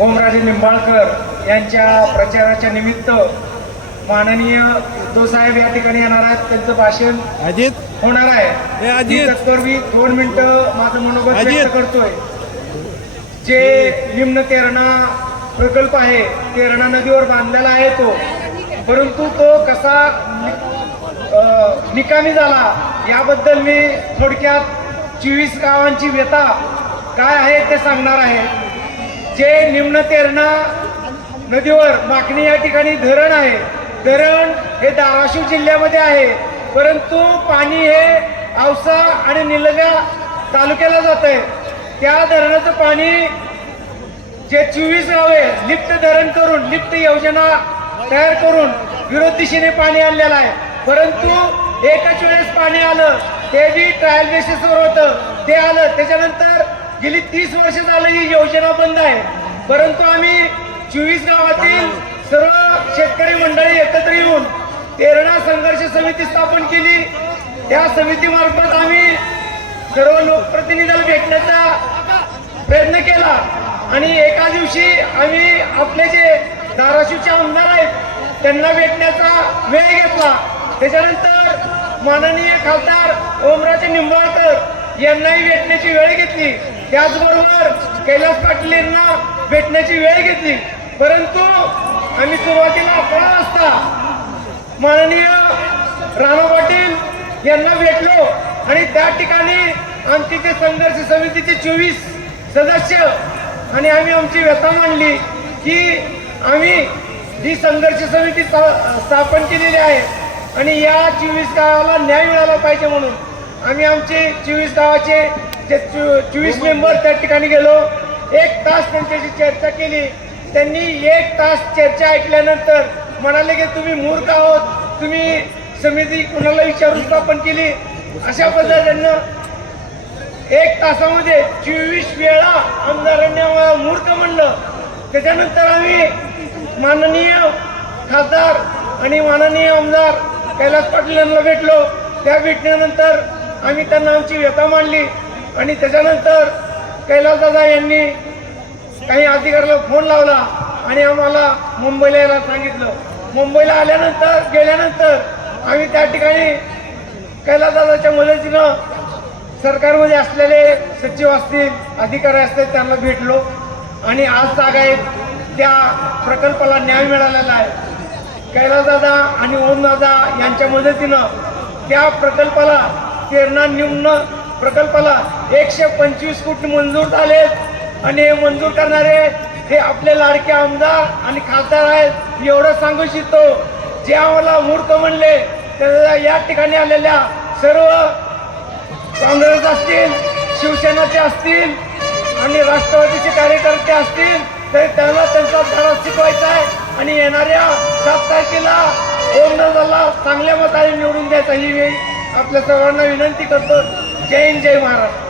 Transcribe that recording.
ओमराजे निंबाळकर यांच्या प्रचाराच्या निमित्त माननीय उद्धव साहेब या ठिकाणी येणार आहेत. त्यांचं भाषण अजित. होणार आहे. ए, अजित. मी तत्पर मी दोन मिनिटं माझं मनोगत अजित. व्यक्त करतोय. जे निम्न तेरणा प्रकल्प आहे तेरणा नदीवर बांधलेला आहे तो. परंतु तो कसा निकामी झाला याबद्दल मी थोडक्यात चोवीस गावांची व्यथा काय आहे ते सांगणार आहे. जे निम्न तेरणा नदीवर माकणी या ठिकाणी धरण आहे. धरण हे धाराशिव जिल्ह्यामध्ये आहे. परंतु पाणी हे औसा आणि निलगा तालुक्याला जात आहे. त्या धरणाचं पाणी जे चोवीस गावे लिफ्ट धरण करून लिफ्ट योजना तयार करून विरोध दिशेने पाणी आणलेलं आहे. परंतु एकाच वेळेस पाणी आलं ते बी ट्रायल बेसिसवर होतं. ते आलं त्याच्यानंतर गेली तीस वर्ष झालं ही योजना बंद आहे. परंतु आम्ही चोवीस गावातील सर्व शेतकरी मंडळी एकत्र येऊन तेरणा संघर्ष समिती स्थापन केली. त्या समितीमार्फत आम्ही सर्व लोकप्रतिनिधीला भेटण्याचा प्रयत्न केला. आणि एका दिवशी आम्ही आपले जे धाराशिवचे आमदार आहेत त्यांना भेटण्याचा वेळ घेतला. त्याच्यानंतर माननीय खासदार ओमराजे निंबाळकर यांनाही भेटण्याची वेळ घेतली. त्याचबरोबर कैलास पाटील यांना भेटण्याची वेळ घेतली. परंतु आम्ही सुरुवातीला अकरा वाजता माननीय राणा पाटील यांना भेटलो आणि त्या ठिकाणी आमची ते संघर्ष समितीचे चोवीस सदस्य आणि आम्ही आमची व्यथा मांडली की आम्ही ही संघर्ष समिती स्थापन केलेली आहे आणि या चोवीस काळाला न्याय मिळाला पाहिजे म्हणून. आम्ही आमचे चोवीस गावाचे जे चोवीस मेंबर त्या ठिकाणी गेलो. एक तास त्यांच्याशी चर्चा केली. त्यांनी एक तास चर्चा ऐकल्यानंतर म्हणाले की तुम्ही मूर्ख आहोत. तुम्ही समिती कुणाला विचारून स्थापन केली? अशा पद्धतीनं एक तासामध्ये चोवीस वेळा आमदारांनी आम्हाला मूर्ख म्हणलं. त्याच्यानंतर आम्ही माननीय खासदार आणि माननीय आमदार कैलास पाटील यांना भेटलो. त्या भेटल्यानंतर आम्ही त्यांना आमची व्यथा मांडली. आणि त्याच्यानंतर कैलासदादा यांनी काही अधिकाऱ्याला फोन लावला आणि आम्हाला मुंबईला यायला सांगितलं. मुंबईला आल्यानंतर गेल्यानंतर आम्ही त्या ठिकाणी कैलासदादाच्या मदतीनं सरकारमध्ये असलेले सचिव असतील अधिकारी असतील त्यांना भेटलो. आणि आज जागायत त्या प्रकल्पाला न्याय मिळालेला आहे. कैलासदादा आणि ओमदादा यांच्या मदतीनं त्या प्रकल्पाला तेरणा निम्न प्रकल्पाला एकशे पंचवीस कोटी मंजूर झालेत आणि हे मंजूर करणारे हे आपले लाडके आमदार आणि खासदार आहेत. एवढं सांगू इच्छितो जे आम्हाला मूर्ख म्हणले त्या या ठिकाणी आलेल्या सर्व काँग्रेस असतील शिवसेनाचे असतील आणि राष्ट्रवादीचे कार्यकर्ते असतील तर त्यांना त्यांचा धडा शिकवायचा आहे. आणि येणाऱ्या सात तारखेला झाला चांगल्या मताने निवडून द्यायचा ही वेळ आपल्या सर्वांना विनंती करतो. जय हिंद जय महाराष्ट्र.